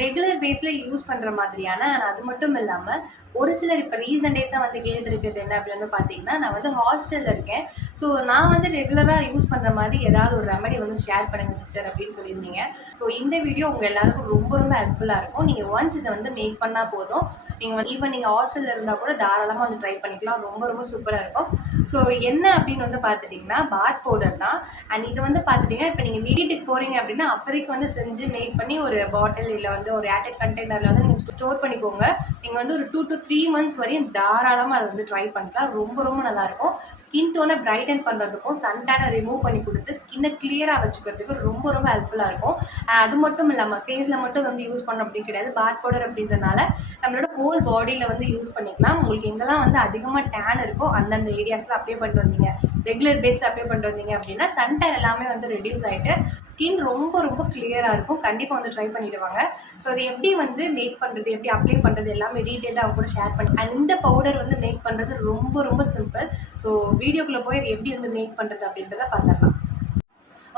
Regular பேஸில் use பண்ணுற மாதிரியான ஆனால் அது மட்டும் இல்லாமல் ஒரு சிலர் இப்போ ரீசன்ட் டேஸாக வந்து கேட்டுருக்குது என்ன அப்படின்னு பார்த்தீங்கன்னா நான் வந்து ஹாஸ்டலில் இருக்கேன். ஸோ நான் வந்து ரெகுலராக யூஸ் பண்ணுற மாதிரி ஏதாவது ஒரு ரெமடி வந்து ஷேர் பண்ணுங்கள் சிஸ்டர் அப்படின்னு சொல்லியிருந்தீங்க. ஸோ இந்த வீடியோ உங்கள் எல்லாருக்கும் ரொம்ப ரொம்ப ஹெல்ப்ஃபுல்லாக இருக்கும். நீங்கள் ஒன்ஸ் இதை வந்து மேக் பண்ணால் போதும். நீங்கள் வந்து ஈவன் நீங்கள் ஹாஸ்டலில் இருந்தால் கூட தாராளமாக வந்து ட்ரை பண்ணிக்கலாம். ரொம்ப ரொம்ப சூப்பராக இருக்கும். ஸோ என்ன அப்படின்னு வந்து பார்த்துட்டிங்கன்னா பாத் பவுடர் தான். அண்ட் இது வந்து பார்த்துட்டிங்கன்னா இப்போ நீங்கள் வீட்டுக்கு போகிறீங்க அப்படின்னா அப்போதைக்கு வந்து செஞ்சு மேக் பண்ணி ஒரு பாட்டில் இல்லை வந்து ஒரு ஆட்டட் கண்டெய்னரில் வந்து நீங்கள் ஸ்டோர் பண்ணிக்கோங்க. நீங்கள் வந்து ஒரு டூ டு த்ரீ மந்த்ஸ் வரையும் தாராளமாக அதை வந்து ட்ரை பண்ணிக்கலாம் ரொம்ப ரொம்ப நல்லாயிருக்கும் ஸ்கின் டோனை பிரைட்டன் பண்ணுறதுக்கும் சன்டேனை ரிமூவ் பண்ணி கொடுத்து ஸ்கின்னை கிளியராக வச்சுக்கிறதுக்கு ரொம்ப ரொம்ப ஹெல்ப்ஃபுல்லாக இருக்கும். அது மட்டும் இல்லாமல் ஃபேஸில் மட்டும் வந்து யூஸ் பண்ண அப்படின்னு கிடையாது. பாத் பவுடர் அப்படின்றனால நம்மளோட ஹோல் பாடியில் வந்து யூஸ் பண்ணிக்கலாம். உங்களுக்கு எங்கெல்லாம் வந்து அதிகமாக டேன் இருக்கோ அந்தந்த ஏரியாஸில் அப்ளை பண்ணிட்டு வந்தீங்க. ரெகுலர் பேஸில் அப்ளை பண்ணிட்டு வந்தீங்க அப்படின்னா சன்டேன் எல்லாமே வந்து ரெடியூஸ் ஆகிட்டு ஸ்கின் ரொம்ப ரொம்ப கிளியராக இருக்கும். கண்டிப்பாக வந்து ட்ரை பண்ணிடுவாங்க. ஸோ அது எப்படி வந்து மேக் பண்ணுறது எப்படி அப்ளை பண்ணுறது எல்லாமே டீட்டெயிலாக அவங்க கூட ஷேர் பண்ணி அண்ட் இந்த பவுடர் வந்து மேக் பண்ணுறது ரொம்ப ரொம்ப சிம்பிள் ஸோ வீடியோக்குள்ளே போய் அது எப்படி வந்து மேக் பண்ணுறது அப்படின்றத பார்த்துடலாம்.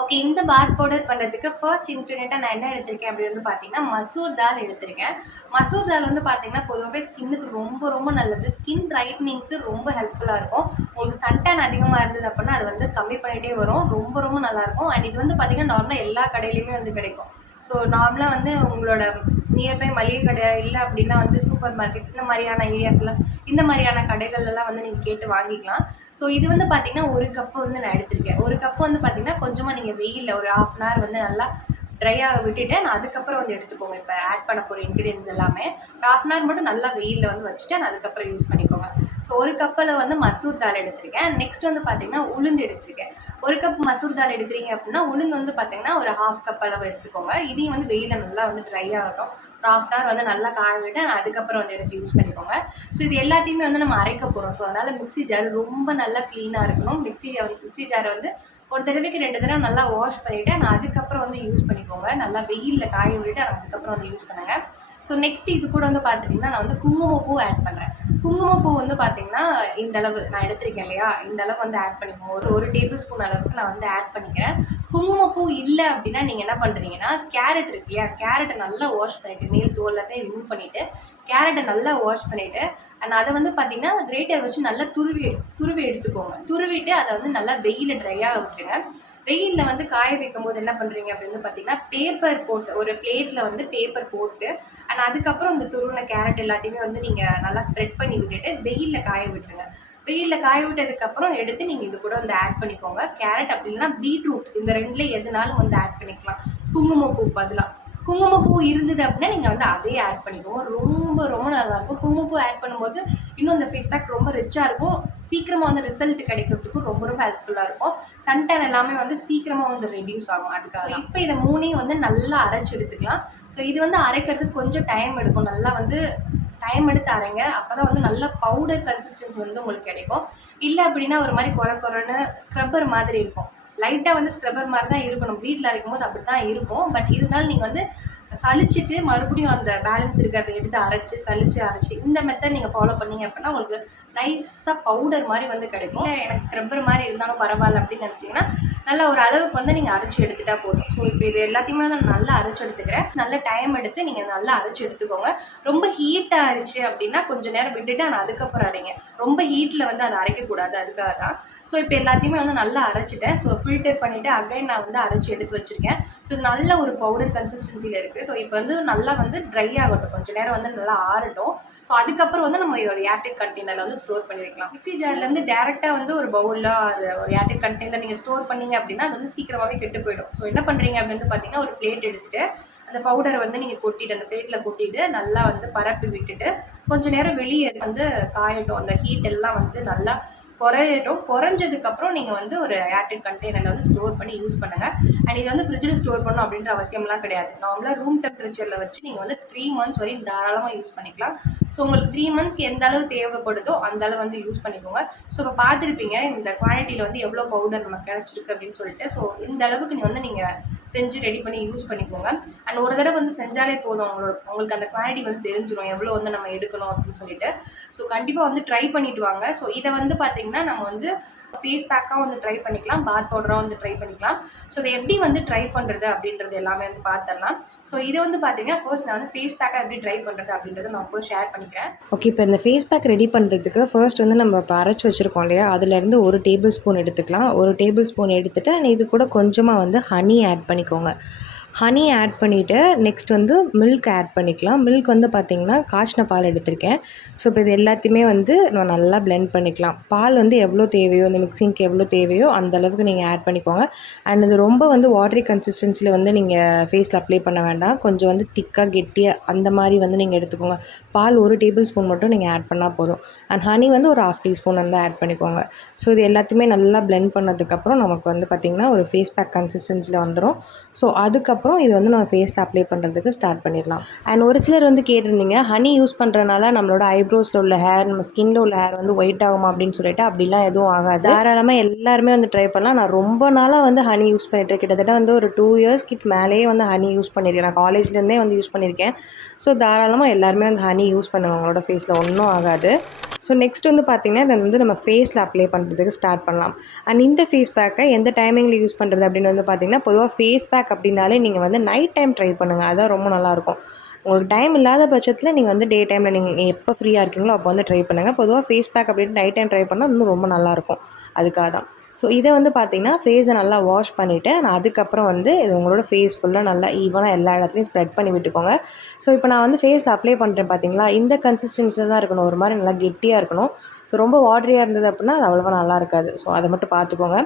ஓகே இந்த பாத் பவுடர் பண்ணுறதுக்கு ஃபர்ஸ்ட் இன்க்ரீடியண்ட்டாக நான் என்ன எடுத்திருக்கேன் அப்படின்னு வந்து பார்த்தீங்கன்னா மசூர் தால் எடுத்திருக்கேன். மசூர் தால் வந்து பார்த்தீங்கன்னா பொதுவாகவே ஸ்கின்னுக்கு ரொம்ப ரொம்ப நல்லது. ஸ்கின் பிரைட்னிங்க்கு ரொம்ப ஹெல்ப்ஃபுல்லாக இருக்கும். உங்களுக்கு சன்டேன் அதிகமாக இருந்தது அப்படின்னா அது வந்து கம்மி பண்ணிகிட்டே வரும். ரொம்ப ரொம்ப நல்லாயிருக்கும் அண்ட் இது வந்து பார்த்தீங்கன்னா நார்மலாக எல்லா கடையிலையுமே வந்து கிடைக்கும். ஸோ நார்மலாக வந்து உங்களோட நியர்பை மளிகை கடை இல்லை அப்படின்னா வந்து சூப்பர் மார்க்கெட் இந்த மாதிரியான ஏரியாஸில் இந்த மாதிரியான கடைகள்லாம் வந்து நீங்கள் கேட்டு வாங்கிக்கலாம். ஸோ இது வந்து பார்த்திங்கன்னா ஒரு கப்பு வந்து நான் எடுத்திருக்கேன். ஒரு கப்பு வந்து பார்த்திங்கன்னா கொஞ்சமாக நீங்கள் வெயிலில் ஒரு ஹாஃப் அன் ஹவர் வந்து நல்லா ட்ரையாக விட்டுட்டு நான் அதுக்கப்புறம் வந்து எடுத்துக்கோங்க. இப்போ ஆட் பண்ண போகிற இன்க்ரீடியன்ஸ் எல்லாமே. ஒரு ஆஃப் அன் ஹவர் மட்டும் நல்லா வெயிலில் வந்து வச்சுட்டு நான் அதுக்கப்புறம் யூஸ் பண்ணிக்கோங்க. ஸோ ஒரு கப்பில் வந்து மசூர் தால் எடுத்திருக்கேன். நெக்ஸ்ட் வந்து பார்த்தீங்கன்னா உளுந்து எடுத்திருக்கேன். ஒரு கப் மசூர் தால் எடுக்கிறீங்க அப்படின்னா உளுந்து வந்து பார்த்தீங்கன்னா ஒரு ஹாஃப் கப் அளவு எடுத்துக்கோங்க. இதையும் வந்து வெயிலில் நல்லா வந்து ட்ரை ஆகட்டும் ஒரு ஹாஃப் அன் ஹவர் வந்து நல்லா காய விட்டு அதுக்கப்புறம் வந்து எடுத்து யூஸ் பண்ணிக்கோங்க. ஸோ இது எல்லாத்தையுமே வந்து நம்ம அரைக்க போகிறோம் ஸோ அதனால் மிக்ஸி ஜார் ரொம்ப நல்லா க்ளீனாக இருக்கணும். மிக்ஸி மிக்ஸி ஜாரை வந்து ஒரு தடவைக்கு ரெண்டு தடவை நல்லா வாஷ் பண்ணிவிட்டு நான் அதுக்கப்புறம் வந்து யூஸ் பண்ணிக்கோங்க. நல்லா வெயிலில் காய விட்டுட்டு அதுக்கப்புறம் வந்து யூஸ் பண்ணுங்கள் ஸோ நெக்ஸ்ட் இது கூட வந்து பார்த்தீங்கன்னா நான் வந்து குங்குமப்பூ ஆட் பண்ணுறேன் குங்குமப்பூ வந்து பார்த்தீங்கன்னா இந்த அளவு நான் எடுத்திருக்கேன் இல்லையா? இந்த அளவு வந்து ஆட் பண்ணிக்கோங்க. ஒரு ஒரு டேபிள் ஸ்பூன் அளவுக்கு நான் வந்து ஆட் பண்ணிக்கிறேன். குங்குமப்பூ இல்லை அப்படின்னா நீங்கள் என்ன பண்ணுறீங்கன்னா கேரட் இருக்கு இல்லையா? கேரட்டை நல்லா வாஷ் பண்ணிவிட்டு மேல் தோலத்தை ரிமூவ் பண்ணிவிட்டு கேரட்டை நல்லா வாஷ் பண்ணிவிட்டு அண்ட் அதை வந்து பார்த்தீங்கன்னா கிரேட்டர் வச்சு நல்லா துருவி துருவி எடுத்துக்கோங்க. துருவிட்டு அதை வந்து நல்லா வெயிலில் ட்ரையாக விட்டுருங்க. வெயிலில் வந்து காய வைக்கும் போது என்ன பண்ணுறீங்க அப்படின்னு பார்த்தீங்கன்னா பேப்பர் போட்டு ஒரு பிளேட்டில் வந்து பேப்பர் போட்டு அண்ட் அதுக்கப்புறம் இந்த துருவின கேரட் எல்லாத்தையுமே வந்து நீங்கள் நல்லா ஸ்ப்ரெட் பண்ணி விட்டுட்டு வெயிலில் காய விட்டுருங்க. வெயிலில் காய விட்டதுக்கப்புறம் எடுத்து நீங்கள் இது கூட வந்து ஆட் பண்ணிக்கோங்க. கேரட் அப்படி இல்லைன்னா பீட்ரூட் இந்த ரெண்டில் எதுனாலும் வந்து ஆட் பண்ணிக்கலாம். குங்குமப்பூ பதிலாக குங்குமப்பூ இருந்தது அப்படின்னா நீங்கள் வந்து அதையே ஆட் பண்ணிக்கோங்க. ரொம்ப ரொம்ப நல்லாயிருக்கும். குங்குமப்பூ ஆட் பண்ணும்போது இன்னும் அந்த ஃபேஸ் பேக் ரொம்ப ரிச்சாக இருக்கும். சீக்கிரமாக வந்து ரிசல்ட் கிடைக்கிறதுக்கும் ரொம்ப ரொம்ப ஹெல்ப்ஃபுல்லாக இருக்கும். சன்டேன் எல்லாமே வந்து சீக்கிரமாக வந்து ரெடியூஸ் ஆகும். அதுக்காக இப்போ இதை மூணையும் வந்து நல்லா அரைச்சி எடுத்துக்கலாம். ஸோ இது வந்து அரைக்கிறதுக்கு கொஞ்சம் டைம் எடுக்கும். நல்லா வந்து டைம் எடுத்து அரைங்க. அப்போ தான் வந்து நல்ல பவுடர் கன்சிஸ்டன்சி வந்து உங்களுக்கு கிடைக்கும். இல்லை அப்படின்னா ஒரு மாதிரி குறை குறைன்னு ஸ்க்ரப்பர் மாதிரி இருக்கும். லைட்டாக வந்து ஸ்க்ரப்பர் மாதிரி தான் இருக்கணும். வீட்டில் அரைக்கும் போது அப்படி தான் இருக்கும். பட் இருந்தாலும் நீங்கள் வந்து சலிச்சிட்டு மறுபடியும் அந்த பேலன்ஸ் இருக்கிறத எடுத்து அரைச்சி சளிச்சு அரைச்சி இந்த மெத்தட் நீங்கள் ஃபாலோ பண்ணீங்க அப்படின்னா உங்களுக்கு நைஸாக பவுடர் மாதிரி வந்து கிடைக்கும். எனக்கு ஸ்க்ரப்பர் மாதிரி இருந்தாலும் பரவாயில்ல அப்படின்னு நினச்சிங்கன்னா நல்ல ஒரு அளவுக்கு வந்து நீங்கள் அரைச்சி எடுத்துட்டா போதும். ஸோ இப்போ இது எல்லாத்தையுமே நான் நல்லா அரைச்சி எடுத்துக்கிறேன். நல்ல டைம் எடுத்து நீங்கள் நல்லா அரைச்சி எடுத்துக்கோங்க. ரொம்ப ஹீட்டாக அரைச்சி அப்படின்னா கொஞ்சம் நேரம் விட்டுட்டு நான் அதுக்கப்புறம் அரைங்க. ரொம்ப ஹீட்டில் வந்து அதை அரைக்கக்கூடாது. அதுக்காக தான். ஸோ இப்போ எல்லாத்தையுமே வந்து நல்லா அரைச்சிட்டேன். ஸோ ஃபில்டர் பண்ணிவிட்டு அகைன் நான் வந்து அரைச்சி எடுத்து வச்சுருக்கேன். ஸோ இது நல்ல ஒரு பவுடர் கன்சிஸ்டன்சியில் இருக்குது ஸோ இப்போ வந்து நல்லா வந்து ட்ரை ஆகட்டும். கொஞ்சம் நேரம் வந்து நல்லா ஆறட்டும். ஸோ அதுக்கப்புறம் வந்து நம்ம ஒரு ஏர்டெட் கண்டெய்னரில் வந்து ஸ்டோர் பண்ணி வைக்கலாம். மிக்ஸி ஜார்லேருந்து டேரெக்டாக வந்து ஒரு பவுலில் ஒரு ஏர்டெட் கண்டெய்னர் நீங்கள் ஸ்டோர் பண்ணீங்க அப்படின்னா அது வந்து சீக்கிரமாகவே கெட்டு போயிடும். ஸோ என்ன பண்ணுறீங்க அப்படின்னு வந்து பார்த்தீங்கன்னா ஒரு பிளேட் எடுத்துகிட்டு அந்த பவுடரை வந்து நீங்கள் கொட்டிட்டு அந்த பிளேட்டில் கொட்டிட்டு நல்லா வந்து பரப்பி விட்டுட்டு கொஞ்சம் நேரம் வெளியே வந்து காயட்டும். அந்த ஹீட் எல்லாம் வந்து நல்லா குறையட்டும். குறைஞ்சதுக்கப்புறம் நீங்கள் வந்து ஒரு ஏர்டெட் கண்டெய்னரில் வந்து ஸ்டோர் பண்ணி யூஸ் பண்ணுங்கள் அண்ட் இது வந்து ஃப்ரிட்ஜில் ஸ்டோர் பண்ணணும் அப்படின்ற அவசியம்லாம் கிடையாது. நார்மலாக ரூம் டெம்பரேச்சரில் வச்சு நீங்கள் வந்து த்ரீ மந்த்ஸ் வரையும் தாராளமாக யூஸ் பண்ணிக்கலாம். ஸோ உங்களுக்கு த்ரீ மந்த்ஸ்க்கு எந்த அளவு தேவைப்படுதோ அந்த அளவு வந்து யூஸ் பண்ணிக்கோங்க. ஸோ இப்போ பார்த்துருப்பீங்க இந்த குவான்டிட்டியில் வந்து எவ்வளோ பவுடர் நமக்கு கிடச்சிருக்கு அப்படின்னு சொல்லிட்டு. ஸோ இந்த அளவுக்கு நீ வந்து நீங்கள் செஞ்சு ரெடி பண்ணி யூஸ் பண்ணிக்கோங்க. அண்ட் ஒரு தடவை வந்து செஞ்சாலே போதும் உங்களோட உங்களுக்கு அந்த குவாலிட்டி வந்து தெரிஞ்சிடும் எவ்வளோ வந்து நம்ம எடுக்கணும் அப்படின்னு சொல்லிட்டு. ஸோ கண்டிப்பாக வந்து ட்ரை பண்ணிட்டு வாங்க. ஸோ இதை வந்து பார்த்திங்கன்னா நம்ம வந்து ஃபேஸ் பேக்காக வந்து ட்ரை பண்ணிக்கலாம் பாத் பவுடராக வந்து ட்ரை பண்ணிக்கலாம். ஸோ இதை எப்படி வந்து ட்ரை பண்ணுறது அப்படின்றது எல்லாமே வந்து பார்த்துடலாம் ஸோ இதை வந்து பார்த்தீங்கன்னா ஃபர்ஸ்ட் நான் வந்து ஃபேஸ் பேக்காக எப்படி ட்ரை பண்ணுறது அப்படின்றத நான் கூட ஷேர் பண்ணிக்கிறேன். ஓகே இப்போ இந்த ஃபேஸ் பேக் ரெடி பண்ணுறதுக்கு ஃபர்ஸ்ட் வந்து நம்ம இப்போ அரைச்சி வச்சுருக்கோம் இல்லையா? அதுலேருந்து ஒரு டேபிள் ஸ்பூன் எடுத்துக்கலாம். ஒரு டேபிள் ஸ்பூன் எடுத்துகிட்டு இது கூட கொஞ்சமாக வந்து ஹனி ஆட் பண்ணிக்கோங்க. ஹனி ஆட் பண்ணிவிட்டு நெக்ஸ்ட் வந்து மில்க் ஆட் பண்ணிக்கலாம். மில்க் வந்து பார்த்திங்கன்னா காய்ச்சின பால் எடுத்திருக்கேன். ஸோ இப்போ இது எல்லாத்தையுமே வந்து நம்ம நல்லா பிளெண்ட் பண்ணிக்கலாம். பால் வந்து எவ்வளோ தேவையோ இந்த மிக்சிங்க்கு எவ்வளோ தேவையோ அந்த அளவுக்கு நீங்கள் ஆட் பண்ணிக்கோங்க. அண்ட் இது ரொம்ப வந்து வாட்டரி கன்சிஸ்டன்சியில் வந்து நீங்கள் ஃபேஸில் அப்ளை பண்ண வேண்டாம். கொஞ்சம் வந்து திக்காக கெட்டியாக அந்த மாதிரி வந்து நீங்கள் எடுத்துக்கோங்க. பால் ஒரு டேபிள் ஸ்பூன் மட்டும் நீங்கள் ஆட் பண்ணால் போதும். அண்ட் ஹனி வந்து ஒரு ஹாஃப் டீஸ்பூன் வந்து ஆட் பண்ணிக்கோங்க. ஸோ இது எல்லாத்தையுமே நல்லா பிளெண்ட் பண்ணதுக்கப்புறம் நமக்கு வந்து பார்த்திங்கன்னா ஒரு ஃபேஸ் பேக் கன்சிஸ்டன்சியில் வந்துடும் ஸோ அதுக்கப்புறம் இது வந்து நம்ம ஃபேஸில் அப்ளை பண்ணுறதுக்கு ஸ்டார்ட் பண்ணிடலாம். அண்ட் ஒரு சிலர் வந்து கேட்டிருந்தீங்க ஹனி யூஸ் பண்ணுறனால நம்மளோட ஐப்ரோஸில் உள்ள ஹேர் நம்ம ஸ்கின்ல உள்ள ஹேர் வந்து ஒயிட் ஆகுமா? அப்படின்னு சொல்லிட்டு அப்படிலாம் எதுவும் ஆகாது. தாராளமாக எல்லாருமே வந்து ட்ரை பண்ணலாம். நான் ரொம்ப நாளாக வந்து ஹனி யூஸ் பண்ணிட்டு கிட்டத்தட்ட வந்து ஒரு டூ இயர்ஸ்க்கு மேலேயே வந்து ஹனி யூஸ் பண்ணியிருக்கேன் நான் காலேஜ்லேருந்தே வந்து யூஸ் பண்ணியிருக்கேன் ஸோ தாராளமாக எல்லாருமே வந்து ஹனி யூஸ் பண்ணுங்க. உங்களோட ஃபேஸில் ஒன்றும் ஆகாது. ஸோ நெக்ஸ்ட் வந்து பார்த்திங்கன்னா இதை வந்து நம்ம ஃபேஸில் அப்ளை பண்ணுறதுக்கு ஸ்டார்ட் பண்ணலாம். அண்ட் இந்த ஃபேஸ் பேக்கை எந்த டைமிங்கில் யூஸ் பண்ணுறது அப்படின்னு வந்து பார்த்திங்கன்னா பொதுவாக ஃபேஸ் பேக் அப்படின்னாலே நீங்கள் வந்து நைட் டைம் ட்ரை பண்ணுங்கள் அதான் ரொம்ப நல்லாயிருக்கும் உங்களுக்கு டைம் இல்லாத பட்சத்தில் நீங்கள் வந்து டே டைமில் நீங்கள் எப்போ ஃப்ரீயாக இருக்கீங்களோ அப்போ வந்து ட்ரை பண்ணுங்கள் பொதுவாக ஃபேஸ் பேக் அப்படின்னு நைட் டைம் ட்ரை பண்ணால் இன்னும் ரொம்ப நல்லாயிருக்கும் அதுக்காக தான் ஸோ இதை வந்து பார்த்தீங்கன்னா ஃபேஸை நல்லா வாஷ் பண்ணிவிட்டு நான் அதுக்கப்புறம் வந்து இது உங்களோட ஃபேஸ் ஃபுல்லாக நல்லா ஈவனாக எல்லா இடத்துலையும் ஸ்ப்ரெட் பண்ணி விட்டுக்கோங்க. ஸோ இப்போ நான் வந்து ஃபேஸில் அப்ளை பண்ணுறேன் பார்த்தீங்களா? இந்த கன்சிஸ்டன்சியில் தான் இருக்கணும். ஒரு மாதிரி நல்லா கெட்டியாக இருக்கணும். ஸோ ரொம்ப வாட்ரியாக இருந்தது அப்படின்னா அது அவ்வளோவா நல்லா இருக்காது. ஸோ அதை மட்டும் பார்த்துக்கோங்க.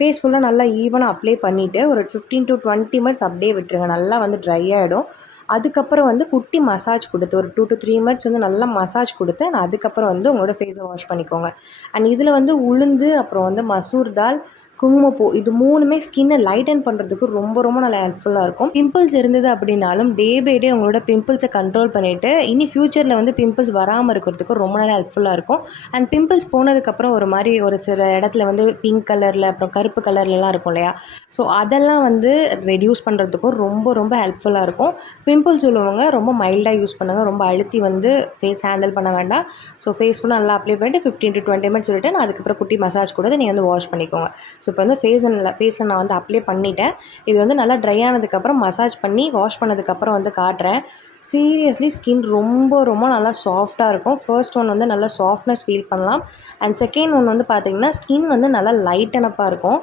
ஃபேஸ் ஃபுல்லாக நல்லா ஈவனாக அப்ளை பண்ணிவிட்டு ஒரு ஃபிஃப்டீன் டு டுவெண்ட்டி மினிட்ஸ் அப்படியே விட்டுருங்க. நல்லா வந்து ட்ரை ஆகிடும் அதுக்கப்புறம் வந்து குட்டி மசாஜ் கொடுத்து ஒரு டூ டு த்ரீ மினிட்ஸ் வந்து நல்லா மசாஜ் கொடுத்து நான் அதுக்கப்புறம் வந்து உங்களோட ஃபேஸை வாஷ் பண்ணிக்கோங்க. அண்ட் இதில் வந்து உளுந்து அப்புறம் வந்து மசூர் தால் குங்குமப்பூ இது மூணுமே ஸ்கின்னை லைட்டன் பண்ணுறதுக்கு ரொம்ப ரொம்ப நல்லா ஹெல்ப்ஃபுல்லாக இருக்கும். பிம்பிள்ஸ் இருந்தது அப்படின்னாலும் டே பை டே உங்களோட பிம்பிள்ஸை கண்ட்ரோல் பண்ணிவிட்டு இனி ஃப்யூச்சரில் வந்து பிம்பிள்ஸ் வராமல் இருக்கிறதுக்கு ரொம்ப நல்லா ஹெல்ப்ஃபுல்லாக இருக்கும். அண்ட் பிம்பிள்ஸ் போனதுக்கப்புறம் ஒரு மாதிரி ஒரு சில இடத்துல வந்து பிங்க் கலரில் அப்புறம் கருப்பு கலர்லலாம் இருக்கும் இல்லையா? ஸோ அதெல்லாம் வந்து ரெடியூஸ் பண்ணுறதுக்கும் ரொம்ப ரொம்ப ஹெல்ப்ஃபுல்லாக இருக்கும். பிம்பிள்ஸ் உள்ளவங்க ரொம்ப மைல்டாக யூஸ் பண்ணுங்கள் ரொம்ப அழுத்தி வந்து ஃபேஸ் ஹேண்டில் பண்ண வேண்டாம். ஸோ ஃபேஸ் ஃபுல்லாக நல்லா அப்ளை பண்ணிட்டு ஃபிஃப்டீன் டு டுவெண்ட்டி மினிட்ஸ் சொல்லிட்டு நான் அதுக்கப்புறம் குட்டி மசாஜ் கூட நீங்கள் வந்து வாஷ் பண்ணிக்கோங்க. ஸோ ஸோ இப்போ வந்து ஃபேஸ் ஃபேஸில் நான் வந்து அப்ளை பண்ணிட்டேன். இது வந்து நல்லா ட்ரை ஆனதுக்கப்புறம் மசாஜ் பண்ணி வாஷ் பண்ணதுக்கப்புறம் வந்து காட்டுறேன். சீரியஸ்லி ஸ்கின் ரொம்ப ரொம்ப நல்லா சாஃப்டாக இருக்கும். ஃபர்ஸ்ட் ஒன் வந்து நல்லா சாஃப்ட்னஸ் ஃபீல் பண்ணலாம். அண்ட் செகண்ட் ஒன் வந்து பார்த்திங்கன்னா ஸ்கின் வந்து நல்லா லைட்டனப்பாக இருக்கும்.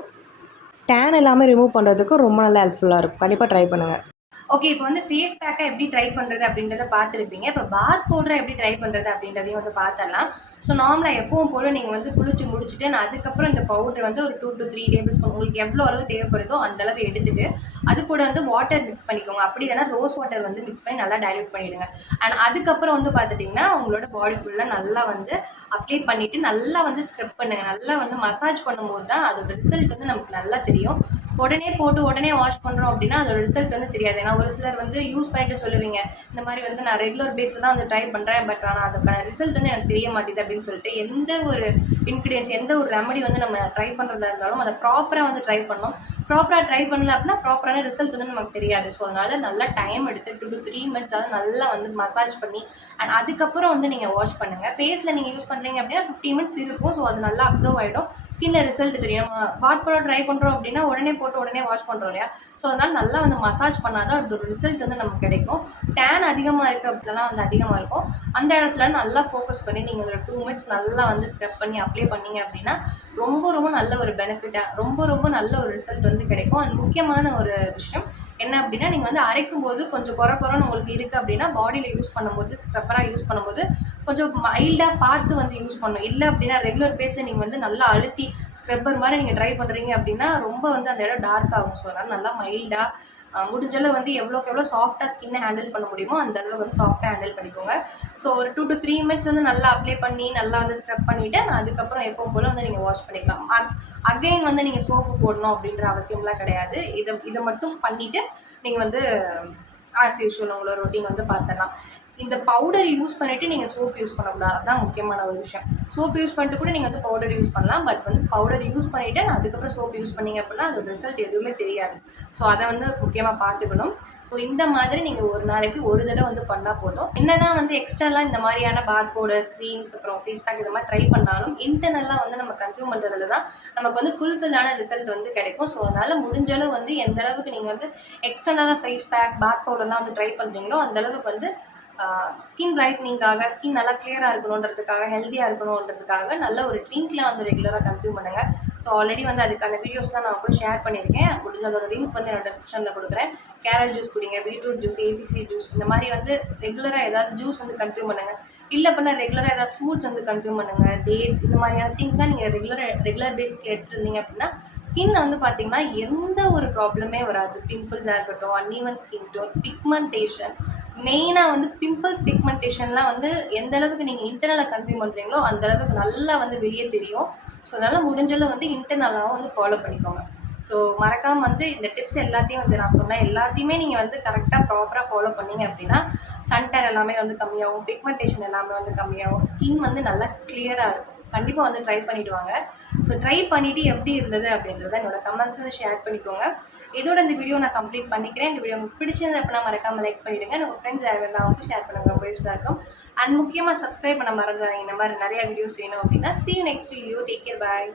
டேன் எல்லாமே ரிமூவ் பண்ணுறதுக்கு ரொம்ப நல்லா ஹெல்ப்ஃபுல்லாக இருக்கும். கண்டிப்பாக ட்ரை பண்ணுங்கள் ஓகே இப்போ வந்து ஃபேஸ் பேக்கை எப்படி ட்ரை பண்ணுறது அப்படின்றத பார்த்துருப்பீங்க. இப்போ பாத் பவுடரை எப்படி ட்ரை பண்ணுறது அப்படின்றதையும் வந்து பார்த்துடலாம். ஸோ நார்மலாக எப்பவும் போல் நீங்கள் வந்து குளிச்சு முடிச்சுட்டு நான் அதுக்கப்புறம் இந்த பவுடர் வந்து ஒரு two to three table spoon உங்களுக்கு எவ்வளோ அளவு தேவைப்படுதோ அந்த அளவு எடுத்துட்டு அது கூட வந்து வாட்டர் மிக்ஸ் பண்ணிக்கோங்க. அப்படி இல்லைனா ரோஸ் வாட்டர் வந்து மிக்ஸ் பண்ணி நல்லா டைல்யூட் பண்ணிவிடுங்க அண்ட் அதுக்கப்புறம் வந்து பார்த்துட்டிங்கன்னா உங்களோட பாடி ஃபுல்லாக நல்லா வந்து அப்ளை பண்ணிவிட்டு நல்லா வந்து ஸ்க்ரப் பண்ணுங்கள் நல்லா வந்து மசாஜ் பண்ணும்போது தான் அதோட ரிசல்ட் வந்து நமக்கு நல்லா தெரியும். உடனே போட்டு உடனே வாஷ் பண்ணுறோம் அப்படின்னா அதோட ரிசல்ட் வந்து தெரியாது. ஏன்னா ஒரு சிலர் வந்து யூஸ் பண்ணிட்டு சொல்லுவீங்க இந்த மாதிரி வந்து நான் ரெகுலர் பேஸில் தான் வந்து ட்ரை பண்ணுறேன் பட் ஆனால் அதுக்கான ரிசல்ட் வந்து எனக்கு தெரிய மாட்டேது அப்படின்னு சொல்லிட்டு எந்த ஒரு இன்க்ரீடியன்ஸ் எந்த ஒரு ரெமடி வந்து நம்ம ட்ரை பண்ணுறதா இருந்தாலும் அதை ப்ராப்பராக வந்து ட்ரை பண்ணோம் ப்ராப்பராக ட்ரை பண்ணல அப்படின்னா ப்ராப்பரான ரிசல்ட் வந்து நமக்கு தெரியாது. ஸோ அதனால் நல்லா டைம் எடுத்து டூ டு த்ரீ மினிட்ஸ் அதாவது நல்லா வந்து மசாஜ் பண்ணி அண்ட் அதுக்கப்புறம் வந்து நீங்கள் வாஷ் பண்ணுங்கள் ஃபேஸில் நீங்கள் யூஸ் பண்ணுறீங்க அப்படின்னா ஃபிஃப்டீன் மினிட்ஸ் இருக்கும். ஸோ அது நல்லா அப்சர்வ் ஆகிடும் ஸ்கின்ல ரிசல்ட் தெரியும். பாத் பவுடர் ட்ரை பண்ணுறோம் அப்படின்னா உடனே போட்டு உடனே வாஷ் பண்ணுறோம் இல்லையா? ஸோ அதனால் நல்லா வந்து மசாஜ் பண்ணால் தான் அதோட ரிசல்ட் வந்து நமக்கு கிடைக்கும். டேன் அதிகமாக இருக்க இடத்துலலாம் வந்து அதிகமாக இருக்கும். அந்த இடத்துல நல்லா ஃபோக்கஸ் பண்ணி நீங்கள் ஒரு டூ மினிட்ஸ் நல்லா வந்து ஸ்க்ரப் பண்ணி அப்ளை பண்ணீங்க அப்படின்னா ரொம்ப ரொம்ப நல்ல ஒரு பெனிஃபிட்டாக ரொம்ப ரொம்ப நல்ல ஒரு ரிசல்ட் வந்து கிடைக்கும். அண்ட் முக்கியமான ஒரு விஷயம் என்ன அப்படின்னா நீங்கள் வந்து அரைக்கும் போது கொஞ்சம் குறை குறைன்னு உங்களுக்கு இருக்குது அப்படின்னா பாடியில் யூஸ் பண்ணும்போது ஸ்க்ரப்பராக யூஸ் பண்ணும்போது கொஞ்சம் மைல்டாக பார்த்து வந்து யூஸ் பண்ணணும். இல்லை அப்படின்னா ரெகுலர் பேஸில் நீங்கள் வந்து நல்லா அழுத்தி ஸ்க்ரப்பர் மாதிரி நீங்கள் ட்ரை பண்ணுறீங்க அப்படின்னா ரொம்ப வந்து அந்த இடம் டார்க் ஆகும். ஸோ அதனால் நல்லா மைல்டாக முடிஞ்சளவு வந்து எவ்வளோக்கு எவ்வளோ சாஃப்டாக ஸ்கின்னை ஹேண்டில் பண்ண முடியுமோ அந்த அளவுக்கு வந்து சாஃப்டாக ஹேண்டில் பண்ணிக்கோங்க. ஸோ ஒரு டூ டு த்ரீ மினிட்ஸ் வந்து நல்லா அப்ளை பண்ணி நல்லா வந்து ஸ்க்ரப் பண்ணிவிட்டு அதுக்கப்புறம் எப்போ போல் வந்து நீங்கள் வாஷ் பண்ணிக்கலாம். அகைன் வந்து நீங்கள் சோப்பு போடணும் அப்படின்ற அவசியம்லாம் கிடையாது. இதை இதை மட்டும் பண்ணிவிட்டு நீங்கள் வந்து ஆஸ் யூஷுவல் உங்களோட ரொட்டீன் வந்து பார்த்துடலாம் இந்த பவுடர் யூஸ் பண்ணிவிட்டு நீங்கள் சோப் யூஸ் பண்ணக்கூடாது. அதுதான் முக்கியமான ஒரு விஷயம். சோப் யூஸ் பண்ணிட்டு கூட நீங்கள் வந்து பவுடர் யூஸ் பண்ணலாம். பட் வந்து பவுடர் யூஸ் பண்ணிவிட்டு அதுக்கப்புறம் சோப் யூஸ் பண்ணீங்க அப்படின்னா அது ரிசல்ட் எதுவுமே தெரியாது. ஸோ அதை வந்து முக்கியமாக பார்த்துக்கணும். ஸோ இந்த மாதிரி நீங்கள் ஒரு நாளைக்கு ஒரு தடவை வந்து பண்ணால் போதும். என்னதான் வந்து எக்ஸ்டர்னலாக இந்த மாதிரியான பாத் பவுடர் க்ரீம்ஸ் அப்புறம் ஃபேஸ் பேக் இது மாதிரி ட்ரை பண்ணாலும் இன்டர்னலாக வந்து நம்ம கன்சியூம் பண்ணுறதுல தான் நமக்கு வந்து ஃபுல்ஃபில்லான ரிசல்ட் வந்து கிடைக்கும். ஸோ அதனால் முடிஞ்சளவு வந்து எந்த அளவுக்கு நீங்கள் வந்து எக்ஸ்டர்னலாக ஃபேஸ் பேக் பாத் பவுடர்லாம் வந்து ட்ரை பண்ணுறீங்களோ அந்தளவுக்கு வந்து ஸ்கின் பிரைட்னிங்காக ஸ்கின் நல்லா கிளியராக இருக்கணுன்றதுக்காக ஹெல்த்தியாக இருக்கணுன்றதுக்காக நல்ல ஒரு ட்ரிங்க்லாம் வந்து ரெகுலராக கன்சியூம் பண்ணுங்கள் ஸோ ஆல்ரெடி வந்து அதுக்கான வீடியோஸ் தான் நான் கூட ஷேர் பண்ணியிருக்கேன். முடிஞ்ச அதோட லிங்க் வந்து என்னோட டிஸ்கிரிப்ஷனில் கொடுக்குறேன். கேரட் ஜூஸ் குடிங்க பீட்ரூட் ஜூஸ் ஏபிசி ஜூஸ் இந்த மாதிரி வந்து ரெகுலராக ஏதாவது ஜூஸ் வந்து கன்சியூம் பண்ணுங்கள் இல்லை பண்ண ரெகுலராக ஏதாவது ஃப்ரூட்ஸ் வந்து கன்சியூம் பண்ணுங்கள் டேட்ஸ் இந்த மாதிரியான திங்ஸ்லாம் நீங்கள் ரெகுலர் ரெகுலர் பேஸ்க்கு எடுத்துருந்தீங்க அப்படின்னா ஸ்கின்ல வந்து பார்த்தீங்கன்னா எந்த ஒரு ப்ராப்ளமே வராது. பிம்பிள்ஸாக இருக்கட்டும் அன்இவன் ஸ்கின் டோன் பிக்மெண்டேஷன் மெயினாக வந்து பிம்பிள்ஸ் பிக்மெண்டேஷன்லாம் வந்து எந்த அளவுக்கு நீங்கள் இன்டர்னலாக கன்சியூம் பண்ணுறீங்களோ அந்த அளவுக்கு நல்லா வந்து வெளியே தெரியும். ஸோ அதனால் முடிஞ்சளவு வந்து இன்டர்னலாகவும் வந்து ஃபாலோ பண்ணிக்கோங்க. ஸோ மறக்காமல் வந்து இந்த டிப்ஸ் எல்லாத்தையும் வந்து நான் சொன்னேன். எல்லாத்தையுமே நீங்கள் வந்து கரெக்டாக ப்ராப்பராக ஃபாலோ பண்ணீங்க அப்படின்னா சன்டர் எல்லாமே வந்து கம்மியாகும் பிக்மெண்டேஷன் எல்லாமே வந்து கம்மியாகும் ஸ்கின் வந்து நல்லா கிளியராக இருக்கும். கண்டிப்பாக வந்து ட்ரை பண்ணிட்டு வாங்க. ஸோ ட்ரை பண்ணிவிட்டு எப்படி இருந்தது அப்படின்றத என்னோட கமெண்ட்ஸ் வந்து ஷேர் பண்ணிக்கோங்க. இதோட இந்த வீடியோ நான் கம்ப்ளீட் பண்ணிக்கிறேன். இந்த வீடியோ உங்களுக்கு பிடிச்சது அப்படின்னா மறக்காமல் லைக் பண்ணிவிடுங்க உங்கள் ஃப்ரெண்ட்ஸ் யார் இருந்தால் அவங்களுக்கு ஷேர் பண்ணுங்க. ரொம்ப யூஸ்ஃபுல்லாக இருக்கும். அண்ட் முக்கியமாக சப்ஸ்கிரைப் பண்ண மறந்துடாதீங்க. இந்த மாதிரி நிறைய வீடியோஸ் வேணும் அப்படின்னா see next next video. Take bye